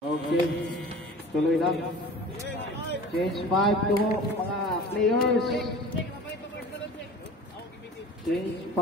Okay, tuloy lang. Change 5 to mga players. Change 5.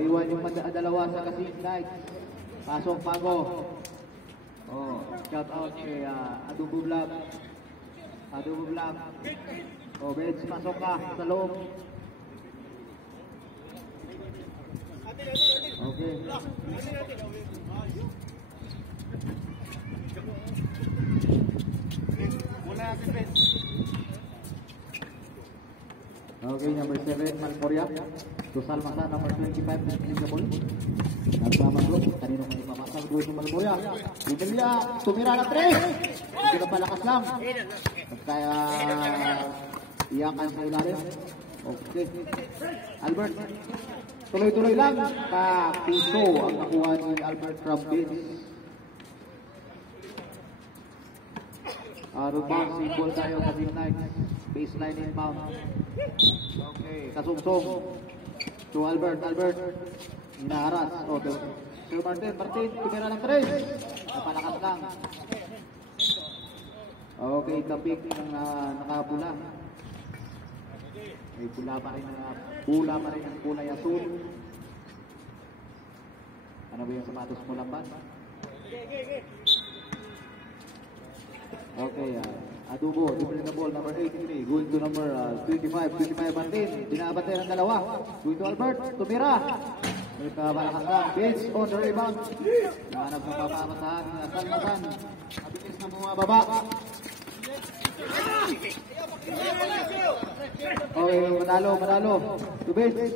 Iwan yung dalawa sa Kasing Knights. Pasok Pago. Shout out kay Adobo Vlog. Adobo Vlog. Beds, pasok ka sa loob. Okay. Okay, number 7, Malforia. Tusal Masa, number 25, Eligible. Nagmamaglo, kanino may pamasal doon yung Malforia. Bibigla, tumira na 3. Hindi na palakas lang. Kaya, iyakan sa ilalim. Okay. Albert, tuloy-tuloy lang. Pico ang nakuha ni Albert from Beach. Rebound, symbol tayo sa Team Knights. Baseline inbound. Okay, kasungsong. To Albert. Hinaharas. Sir Martin, tumira ng 3. Napalakas lang. Okay, kapik ng nakapula. May pula pa rin ang kulay asul. Ano ba yung sapatos mo lamban? Okay, Adobo, dribbling the ball, number 83, going to number 25 Martin, binabantay ng dalawa, going to Albert, tumira, may kabalakas lang, Vince on the rebound, nahanap ng papamasahan, Salmasan, mabilis na bumababa. Okay, manalo, to Vince.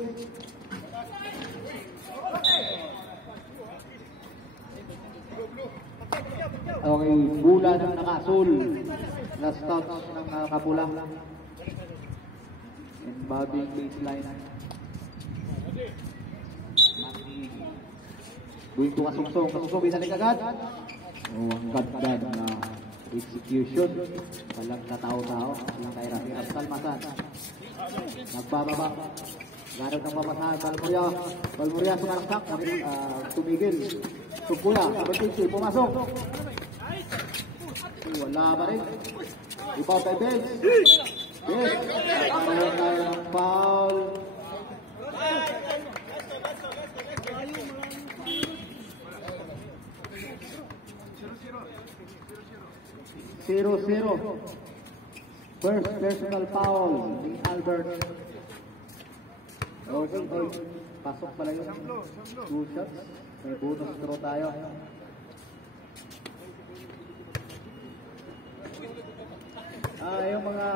Okay, bula ng nakasul. Last touch ng nakapula. Inbounding baseline. Going to Kasungsong binalik agad. Ang ganda na execution. Walang katao-tao. Walang kahirap-hirap. Salmasan. Nagbababa. Ganap ng papasahan. Balmuria sumalaksak. Tumigil. Tukuya. Bertinsi. Pumasok. Wala ba rin? Ipaw kay Benz. Ano tayo ng foul? Zero. First personal foul ni Albert. Okay. Pasok pala yun. 2 shots. May bonus throw tayo. Yung mga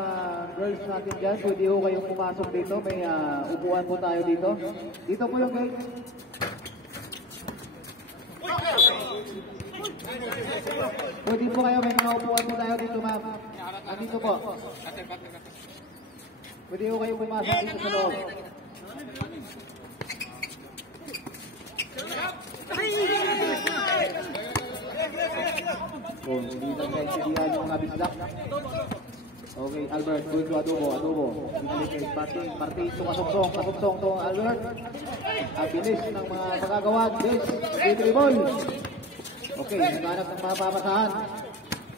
girls natin dyan, pwede ho kayong pumasok dito. May upuan po tayo dito. Dito po yung girls. Pwede po kayo, may mga upuan po tayo dito, ma'am. Dito po. Pwede ho kayong pumasok dito sa loob. Hindi na kaintindihan yung mga bislak. Okay, Albert, going to Adobo. Binalik kay Martin, kasungsong to Albert. Bilis ng mga magagawan. Dribble. Okay, naghanap ng mga papasahan.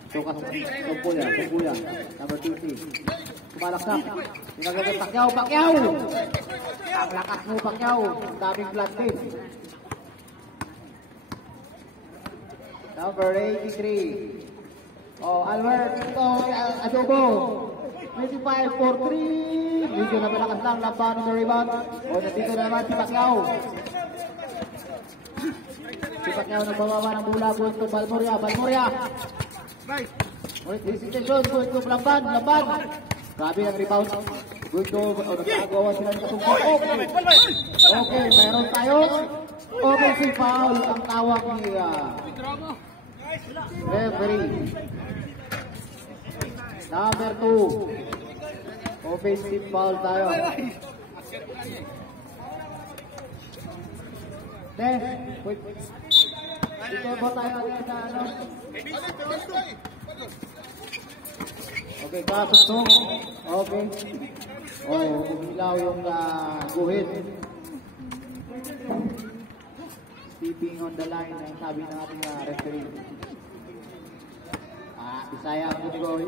Tungkuya. Number 20. Kumalaksak. Pinagagat Pacquiao. Ang lakas mo, Pacquiao. Daming flat din. Number 83. Albert, Adobo. 25-4-3. Medyo na malakas lang. Laban ng rebound. Nandito na naman si Pacquiao. Si Pacquiao nagbababa ng bola. Going to Balmuria. Hesitation. Going to Lamban. Grabe ang rebound. Going to, nagkagawa sila ng kasungkot. Okay, mayroon tayo. Offensive foul ang tawag ni referee. Number 2. Offensive foul tayo. Ito ba tayo sa ano? Okay, kasungsong. Okay. Umilaw yung guhit. Stepping on the line ang sabi ng ating referee. Bisaya ang Budigoy.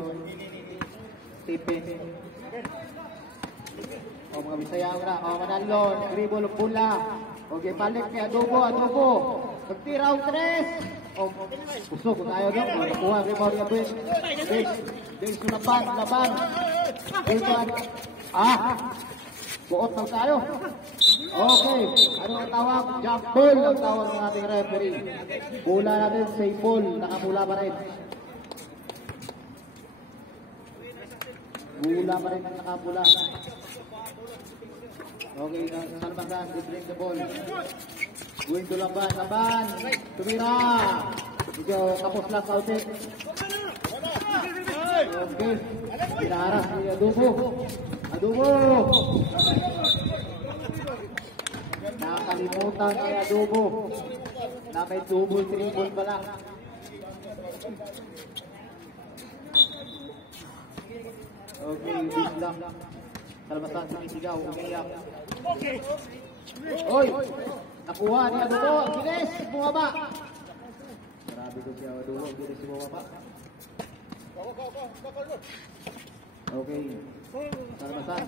Stepping. O mga Bisaya na. O manalon. Dribble pula. Okay, balik kay Adobo. Nagtira ang 3. O usok tayo doon. O nakuha. Rebound niya po yun. Days laban. Buot lang tayo. Okay. Ano ang tawag? Jump ball ang tawag ng ating referee. Bola natin, safe ball. Nakapula pa rin. Bola pa rin ang nakapula. Okay, Salmasan, dribbling the ball. Going to laban. Tumira. Medyo kapos lang kautin. Okay. Pinaharas ni Adobo. Nakalimutan kay Adobo na may double triple pala. Okay, big lang. Salmasan sinisigaw, umiyak. Oy! Nakuha ni Adobo. Bilis! Bumaba! Marami ko siya Adobo. Bilis bumaba. Okay. Salmasan.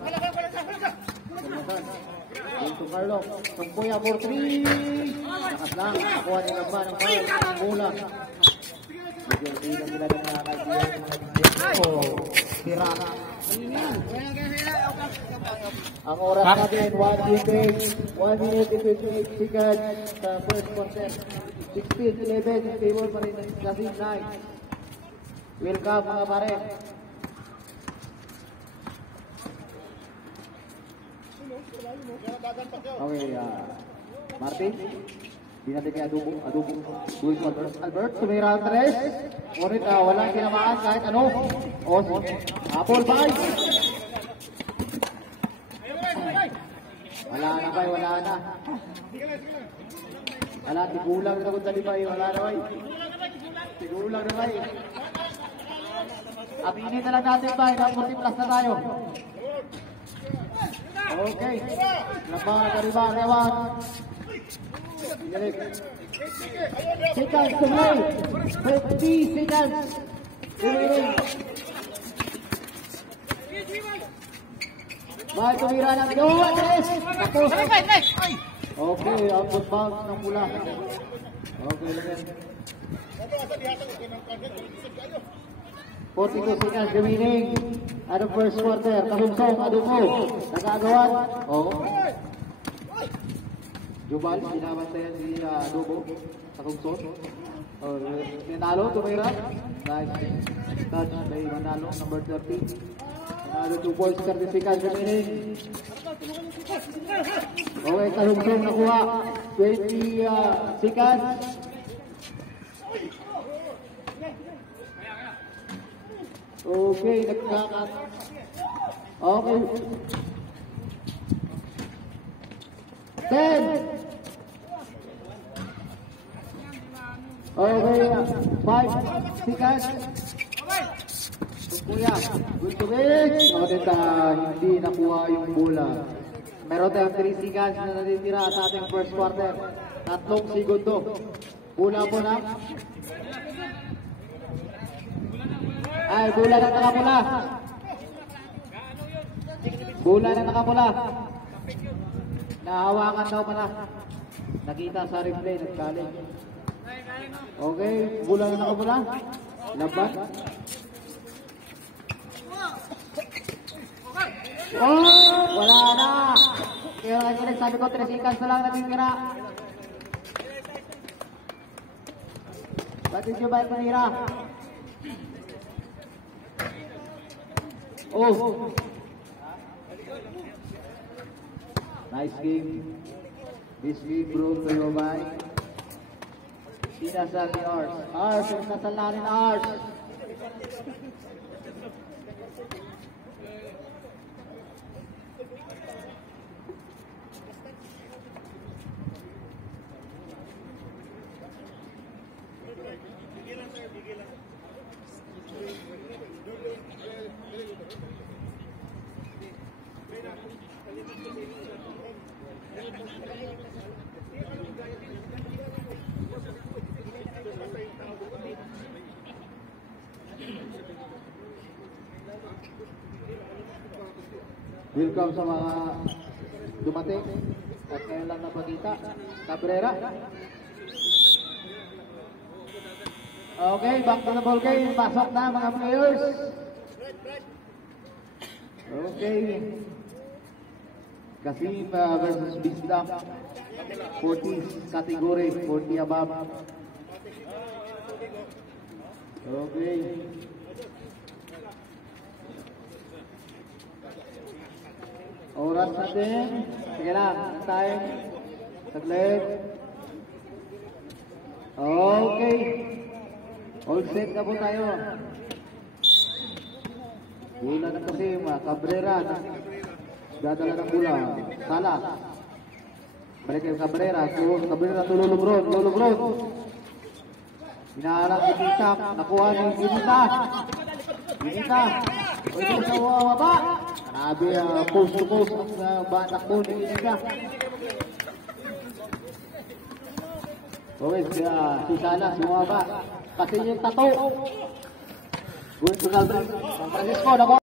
Into Carlo. Tungkuya for 3. Nakas lang. Nakuha ni Lamba ng foul. Bola. Medyo bilang nila ng mga kaibigan. Tira. Ang oras natin, 1 minute and 28 seconds sa first quarter. 16-11, stable pa rin sa 9. Welcome mga pare. Okay, Martin. Di natin kay Adobo. Going to Albert. Tumira ang 3. Ngunit walang tinamaan kahit ano. Apple pie. Wala na. Wala, tigulang na kung talibay. Wala na bay. Tigulang na bay. Aminin na lang natin bay. 40 plus na tayo. Okay. Labang na kariba. Rewan. Seconds to play. 50 seconds. Remaining. May tumira ng 2. Tapos. Okay, output bounce ng pula. Okay lang yan. 42 seconds remaining. Anong first quarter? Kahumsong, Adobo. Nagagawan. Jubal, sinabantayan si Adobo. Kahumsong. Nanalo, tumira. Nice. Touch by Manalo, number 30. Manalo 2 points, 30 seconds remaining. Okay, Kahumsong nakuha. 20 seconds. Okay, nagkakat. Okay. 10. Okay, 5 seconds. Kuya, good to be. Hindi nakuha yung bola. Meron tayong 3 seconds na natitira sa ating first quarter. 3 segundo. Bola po na. Ay, bola na nakapula. Bola na nakapula. Nahawakan daw pala. Nakita sa replay, nagkaling. Okay, bola na nakapula. Laban. Wala na. Kaya kasi sabi ko, 3 seconds na lang natitira. Bakit nyo ba yung panira? Nice game. This game brought to you by Sinasal ni Ars. Sinasal na rin Ars. Welcome sa mga dumating at ngayon lang napakita. Cabrera. Okay, back to the ball game. Pasok na mga players. Okay. Kasim versus Bisdak. 40 category, 40 above. Okay. Oras natin. Sige lang, time. Saglit. Okay. All set na po tayo. Bola na kasi, Cabrera. Dadala ng bola. Salas. Balik yung Cabrera. Cabrera tululugron. Hinaharap si Pisak. Nakuha ni Ginita. Pwede sa wawaba. Grabe, post to post ang batak po ni Ginita. Okay, si Salas wawaba. Kasi yung tato. Going to San Francisco.